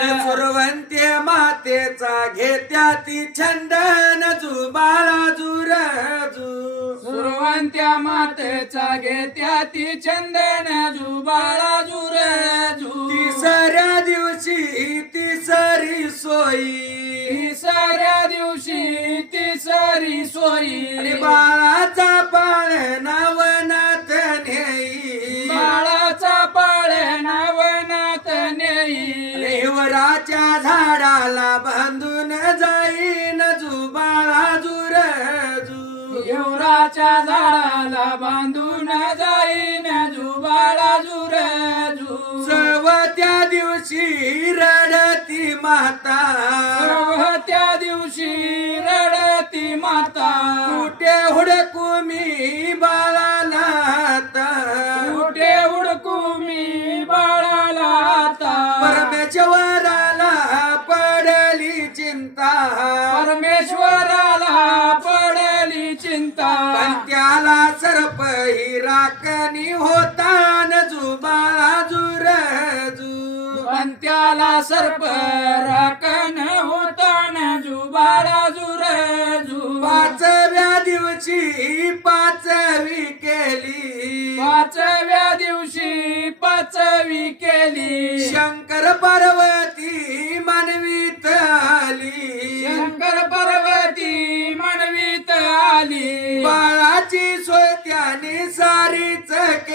सुरवंते मातेचा घेत्या ती छंदन जुबाळा जुर जू सुरवंत्या मातेचा घेत्या ती चंदन जुबाळा जुर जू तिसऱ्या दिवशी तिसरी सोयी. तिसऱ्या दिवशी तिसरी सोयी. बाळाचा पाळ झाडाला बांधून जाईन जुबाळा जुर जू हिवराच्या झाडाला बांधून जाईन जुबाळा जुर जू त्या दिवशी रडती माता. चिंता पण त्याला सर्प ही राखणी होता न जुबाळा जुर जू. पण त्याला सर्प राखण होतान जुबाळा जुर जू. पाचव्या दिवशी पाचवी केली. पाचव्या दिवशी पाचवी केली. शंकर पार्वती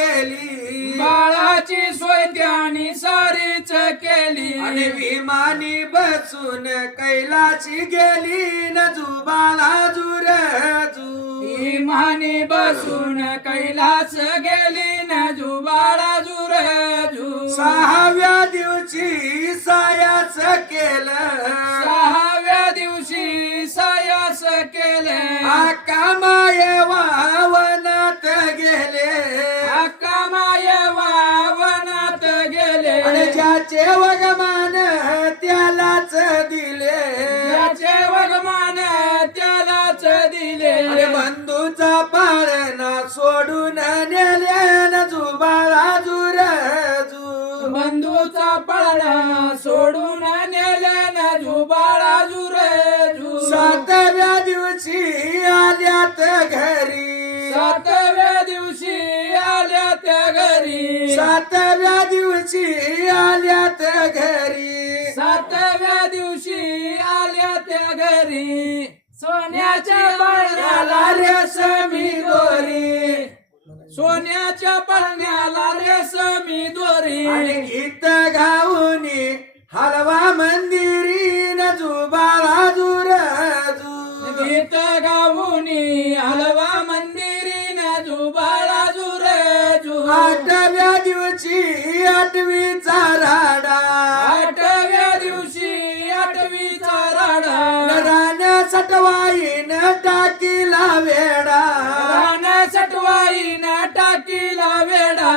केली. बाळाची सोय त्याने सारीच केली. आणि विमानी बसून कैलाशी गेली. न जुबाला जुर जू. इमानी बसून कैलास गेली. न जुबाळा जुर सहाव्या दिवशी सायाच केलं. सायास केले आकामाय वावनात गेले. अक्का माय वावनात गेले. आणि ज्याचे वगमान त्यालाच दिले. त्याचे वगमान त्यालाच दिले. आणि बंधूचा पाळणा सोडून नेले जुबाळा जुर जू बंधूचा पळणा सोडून घरी सातव्या दिवशी आल्यात घरी. सातव्या दिवशी आल्या त्या घरी. सोन्याच्या पळण्याला रेशमी दोरी. सोन्याच्या पळण्याला रेशमी दोरी. आणि गीत गाऊन हलवा दिवशी आठवीचा राडा. आठव्या दिवशी आठवीचा राडा. राण्या सटवाईन टाकीला वेडा रान सटवाईन टाकीला वेडा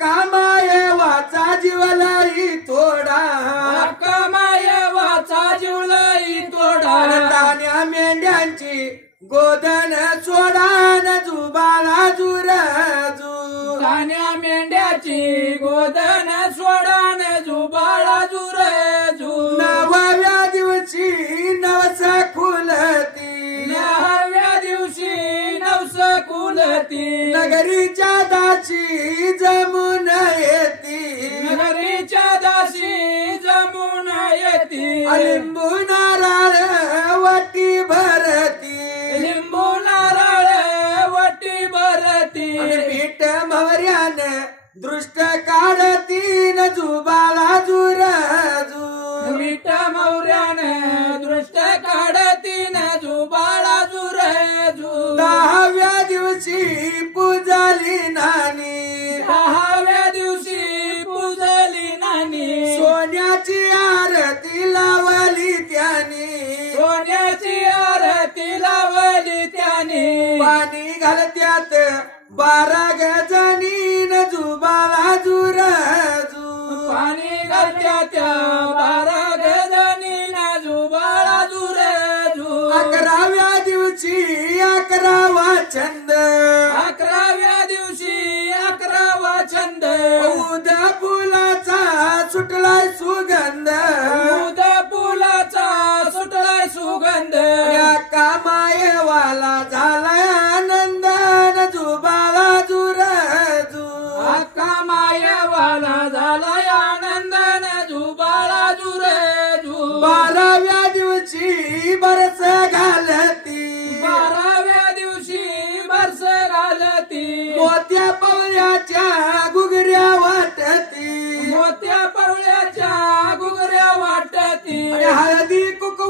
कामाये वाचा जीवलाई थोडा कमाय वाचा जीवलाई तोडा. तान्या मेंढ्यांची गोधन सोडा न जुबाळा जुर जू धान्या मेंढ्याची गोदन सोडान जुबाळा जुर जू नवव्या दिवशी नवस खुलती नवव्या दिवशी नवस कुलती नगरीच्या दाची जमून येती. नगरीच्या दासी जमून येती. लिंबू नारळ दृष्ट काढती न जुबाला जुर जू. मीठ मौर्यान दृष्ट काढतीन जुबाळा जुर दहाव्या दिवशी पूजाली नानी. दहाव्या दिवशी पूजली नानी. सोन्याची आरती लावली त्याने. सोन्याची आरती लावली त्याने. पाणी घालत्यात बारा गजनी न जुबाला जुर जू पाणी घालत्या त्या बारा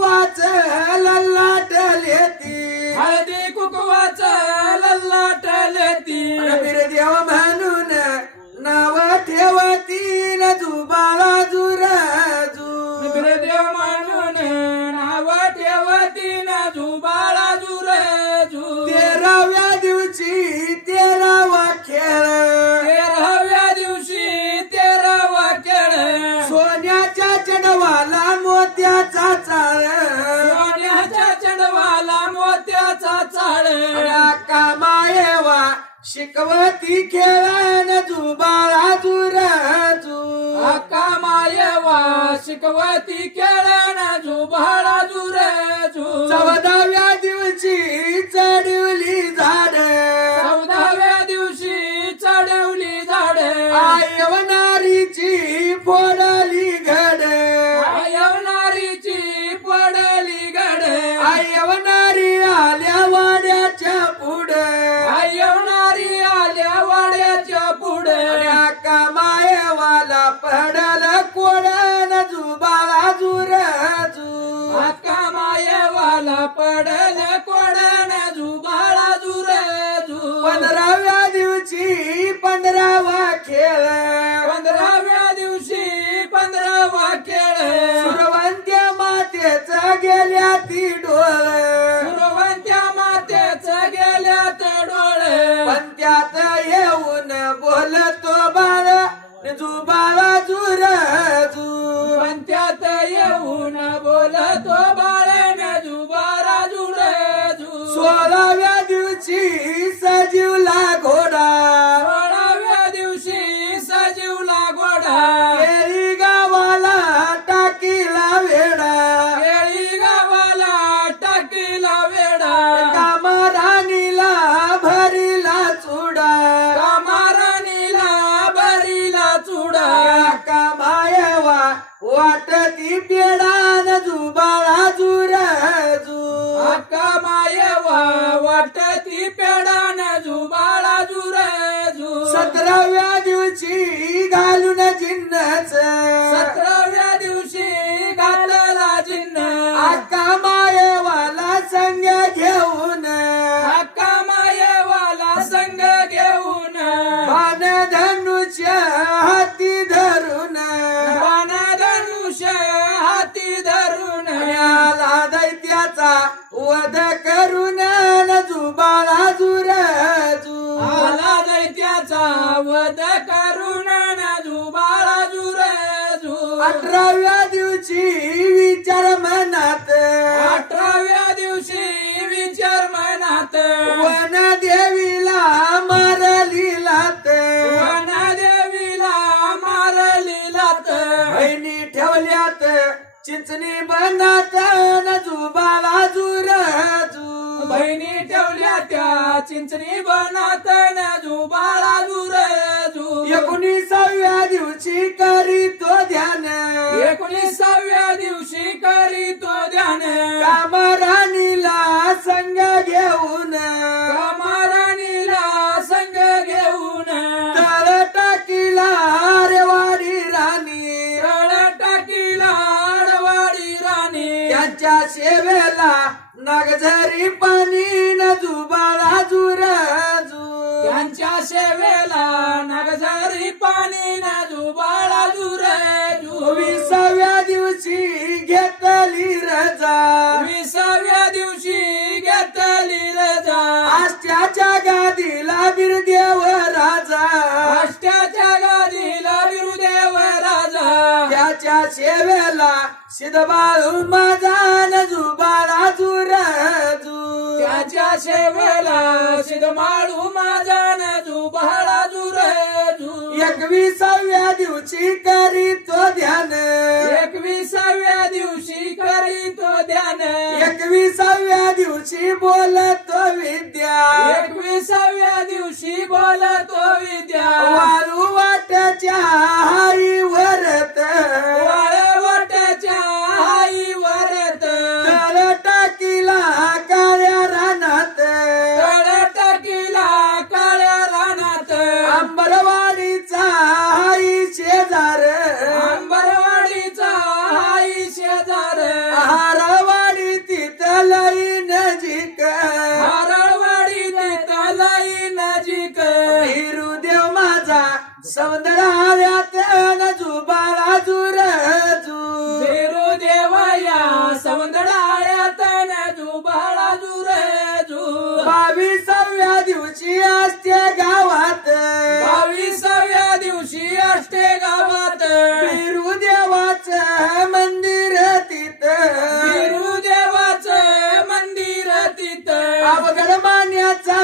कुकवाच लल्लाट लेती हळदी कुकवाच लल्लाट लेती देव शिकवती खेळण जुबाळा जुराजू अक्का मायवा शिकवती खेळण पेडान जुबाळा जुराजू अक्का मायवा वाटती पेडान जुबाळा जुरजू सतराव्या दिवशी घालून जिन्नच. सतराव्या दिवशी घातला जिन्न आका मायवाला संग घेऊन. अक्का मायवाला संग दिवशी विचार मनात. अठराव्या दिवशी विचार मनात. वन देवीला मारलीलात वनदेवीला मारलीलात बहिणी ठेवल्यात. चिंचणी बनात न जुबाला जुराजू. बहिणी ठेवल्या त्या चिंचणी बनात न जुबाळा जुरजू. एकोणीसाव्या दिवशी करी तो ध्यान. एकोणीसाव्या दिवशी करी तो ध्यान. कामराणीला संग घेऊन. कामाराणीला संग घेऊन. तळ टाकीला रेवाडी राणी. तळ टाकीला आडवाडी राणी. त्यांच्या शेवेला नागझरी पाणी न जुबाळा जुराजू. त्यांच्या सेवेला नगझरी पाणी न जुबाळा जुरजू विसाव्या दिवशी घेतली रजा. विसाव्या दिवशी घेतली रजा. आष्ट्याच्या गादीला बिरदेव राजा. अष्ट्याच्या गादीला विरुदेव राजा. त्याच्या शेवेला सिद्धबाळू माझा न जुबाळा जुराजू त्याच्या सेवेला सिद्धमाळू विसाव्या दिवशी करीतो ध्यान. जुर जू बिरू देवया सौंदडाळ्यात नजू बाळा जुरजू बावीसाव्या दिवशी असते गावात. बावीसाव्या दिवशी असते गावात. बिरू देवाचं मंदिर तिथं. बिरू देवाचं मंदिर तिथं. अवघड मान्याचा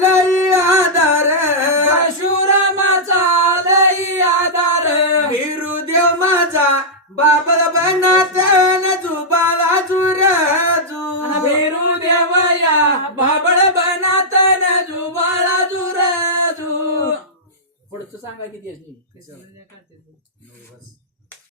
लई आधार परशुरामाचा लाई आधार बिरुदेव माझा बाबल बनात जुबाला बिरू देवया भाबड बनात जुबाळा जुरजू पुढचं सांगा किती